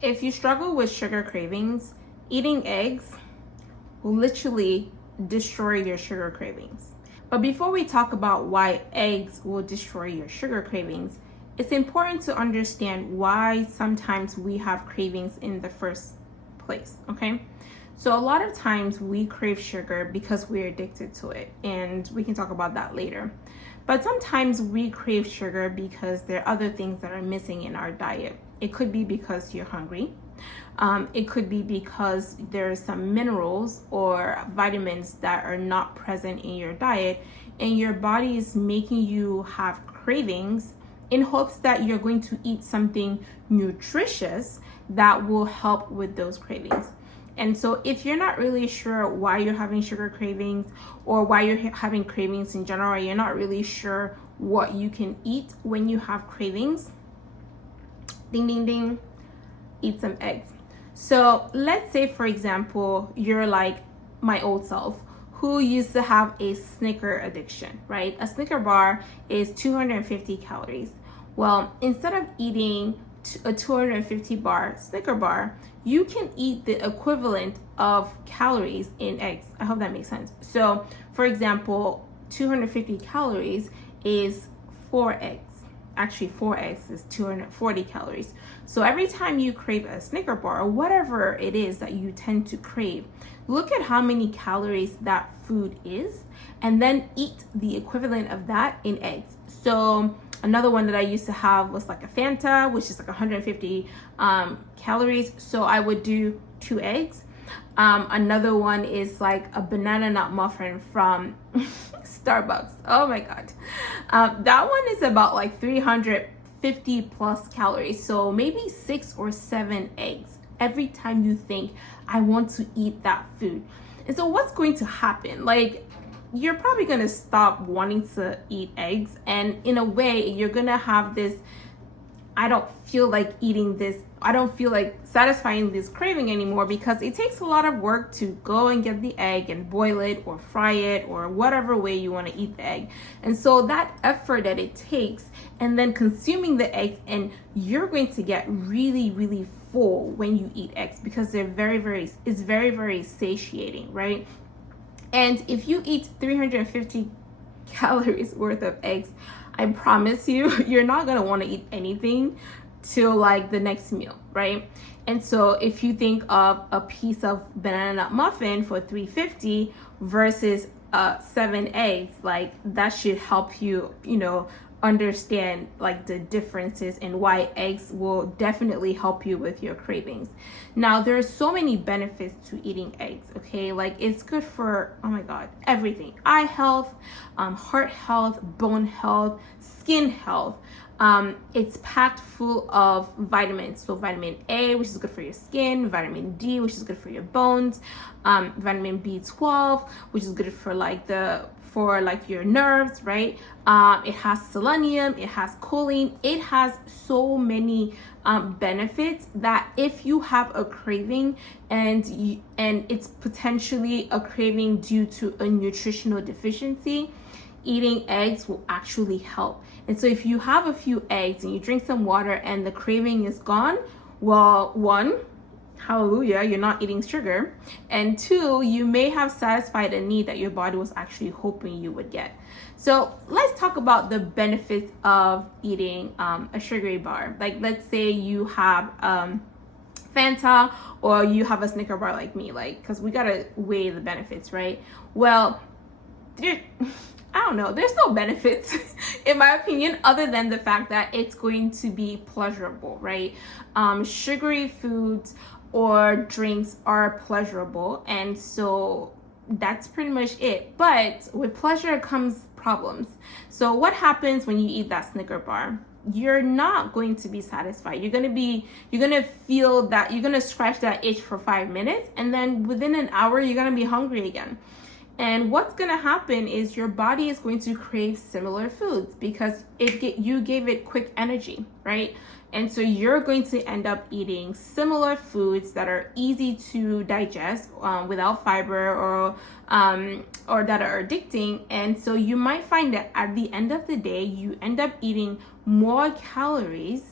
If you struggle with sugar cravings, eating eggs will literally destroy your sugar cravings. But before we talk about why eggs will destroy your sugar cravings, it's important to understand why sometimes we have cravings in the first place, okay? So a lot of times we crave sugar because we're addicted to it, and we can talk about that later. But sometimes we crave sugar because there are other things that are missing in our diet. It could be because you're hungry. It could be because there's some minerals or vitamins that are not present in your diet, and your body is making you have cravings in hopes that you're going to eat something nutritious that will help with those cravings. And so if you're not really sure why you're having sugar cravings or why you're having cravings in general, or you're not really sure what you can eat when you have cravings, ding, ding, ding, eat some eggs. So let's say, for example, you're like my old self who used to have a Snicker addiction, right? A Snicker bar is 250 calories. Well, instead of eating a 250 bar Snicker bar, you can eat the equivalent of calories in eggs. I hope that makes sense. So, for example, 250 calories is 4 eggs. Actually, 4 eggs is 240 calories. So every time you crave a Snicker bar, or whatever it is that you tend to crave, look at how many calories that food is, and then eat the equivalent of that in eggs. So another one that I used to have was like a Fanta, which is like 150 calories. So I would do 2 eggs. Another one is like a banana nut muffin from Starbucks. Oh my God. That one is about like 350 plus calories. So maybe 6 or 7 eggs every time you think, I want to eat that food. And so what's going to happen? Like, you're probably going to stop wanting to eat eggs. And in a way, you're going to have this, I don't feel like eating this, I don't feel like satisfying this craving anymore, because it takes a lot of work to go and get the egg and boil it or fry it or whatever way you want to eat the egg. And so that effort that it takes, and then consuming the eggs, and you're going to get really, really full when you eat eggs, because they're it's very, very satiating, right? And if you eat 350 calories worth of eggs, I promise you, you're not going to want to eat anything till like the next meal, right? And so if you think of a piece of banana nut muffin for 350 versus 7 eggs, like that should help you, understand like the differences and why eggs will definitely help you with your cravings. Now, there are so many benefits to eating eggs, okay? Like, it's good for, oh my God, everything. Eye health, heart health, bone health, skin health. It's packed full of vitamins. So vitamin A, which is good for your skin, vitamin D, which is good for your bones, vitamin B12, which is good for your nerves, right? It has selenium, it has choline, it has so many benefits that if you have a craving and it's potentially a craving due to a nutritional deficiency, eating eggs will actually help. And so if you have a few eggs and you drink some water and the craving is gone, well, 1, hallelujah, you're not eating sugar. And 2, you may have satisfied a need that your body was actually hoping you would get. So let's talk about the benefits of eating a sugary bar. Like, let's say you have Fanta, or you have a Snicker bar like me, like, because we gotta weigh the benefits, right? Well, I don't know, there's no benefits in my opinion, other than the fact that it's going to be pleasurable, right? Sugary foods or drinks are pleasurable, and so that's pretty much it. But with pleasure comes problems. So what happens when you eat that Snicker bar? You're not going to be satisfied. You're gonna feel that, you're gonna scratch that itch for 5 minutes, and then within an hour you're gonna be hungry again. And what's going to happen is your body is going to crave similar foods because you gave it quick energy, right? And so you're going to end up eating similar foods that are easy to digest without fiber or that are addicting. And so you might find that at the end of the day, you end up eating more calories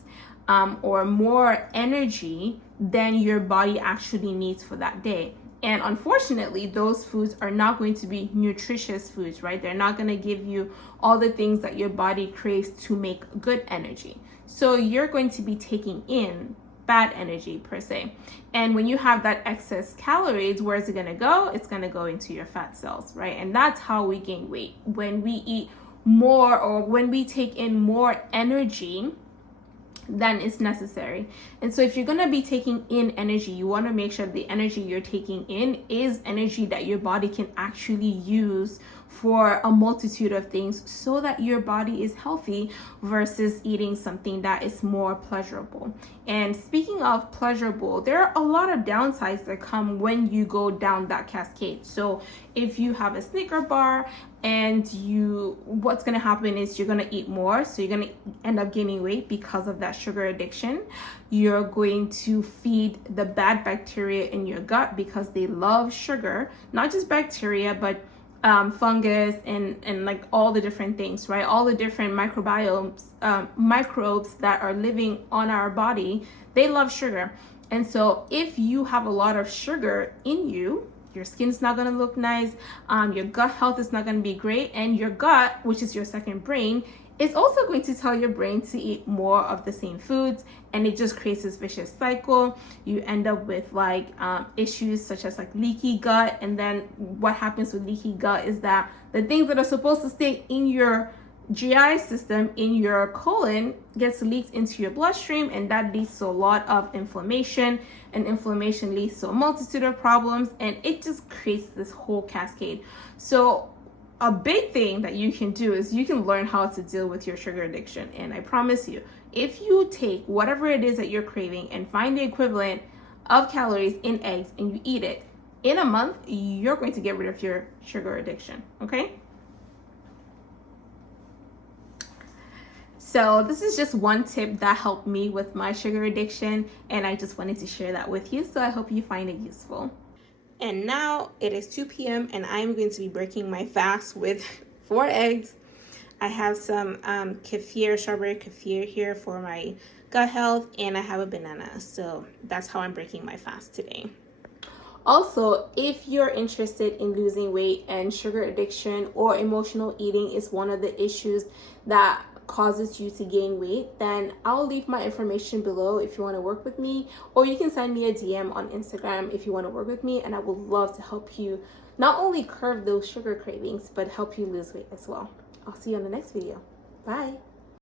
or more energy than your body actually needs for that day. And unfortunately, those foods are not going to be nutritious foods, right? They're not going to give you all the things that your body craves to make good energy. So you're going to be taking in bad energy per se. And when you have that excess calories, where is it going to go? It's going to go into your fat cells, right? And that's how we gain weight. When we eat more, or when we take in more energy than is necessary. And so if you're going to be taking in energy, you want to make sure the energy you're taking in is energy that your body can actually use for a multitude of things, so that your body is healthy, versus eating something that is more pleasurable. And speaking of pleasurable, there are a lot of downsides that come when you go down that cascade. So if you have a Snicker bar, and what's going to happen is you're going to eat more, so you're going to end up gaining weight because of that sugar addiction. You're going to feed the bad bacteria in your gut, because they love sugar, not just bacteria, but fungus and like all the different things, right? All the different microbiomes, microbes that are living on our body, they love sugar. And so if you have a lot of sugar in you, your skin's not going to look nice, your gut health is not going to be great, and your gut, which is your second brain, is also going to tell your brain to eat more of the same foods, and it just creates this vicious cycle. You end up with like issues such as like leaky gut, and then what happens with leaky gut is that the things that are supposed to stay in your GI system, in your colon, gets leaked into your bloodstream, and that leads to a lot of inflammation, and inflammation leads to a multitude of problems, and it just creates this whole cascade. So a big thing that you can do is you can learn how to deal with your sugar addiction. And I promise you, if you take whatever it is that you're craving and find the equivalent of calories in eggs and you eat it in a month, you're going to get rid of your sugar addiction, okay? So this is just one tip that helped me with my sugar addiction, and I just wanted to share that with you. So I hope you find it useful. And now it is 2 p.m. and I'm going to be breaking my fast with 4 eggs. I have some kefir, strawberry kefir here for my gut health, and I have a banana. So that's how I'm breaking my fast today. Also, if you're interested in losing weight and sugar addiction or emotional eating is one of the issues that causes you to gain weight, then I'll leave my information below if you want to work with me, or you can send me a DM on Instagram if you want to work with me, and I would love to help you not only curb those sugar cravings, but help you lose weight as well. I'll see you on the next video. Bye.